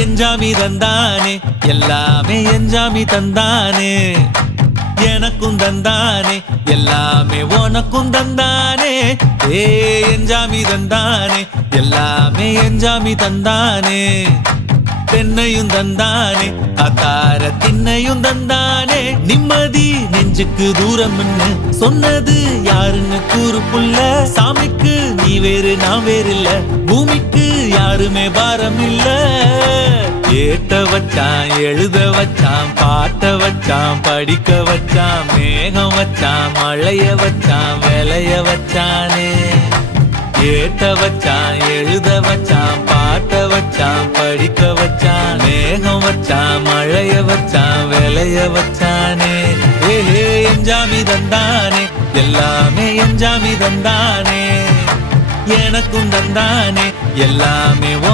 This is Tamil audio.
எஞ்சாமி தந்தானே எல்லாமே எஞ்சாமி தந்தானே எனக்கும் தந்தானே எல்லாமே உனக்கும் தந்தானே ஏ எஞ்சாமி தந்தானே எல்லாமே எஞ்சாமி தந்தானே தென்னையும் தந்தானே அத்தார திண்ணையும் தந்தானே நிம்மதி நெஞ்சுக்கு தூரம் சொன்னது யாருன்னு கூறு புள்ள சாமிக்கு நீ வேறு நான் வேறு இல்ல பூமிக்கு யாருமே பாரம் இல்ல ஏட்ட வச்சான் எழுத வச்சான் பாட்ட வச்சான் படிக்க வச்சான் மேகம் வச்சான் மழைய வச்சான் விளைய வச்சானே ஏட்ட வச்சான் எழுத வச்சான் பாட்ட வச்சான் படிக்க வச்சான் மேகம் வச்சான் மழைய வச்சான் விளைய வச்சானே ஏ எஞ்சாமி தந்தானே எல்லாமே எஞ்சாமி தந்தானே எனக்கும் தந்தானே எல்லாமே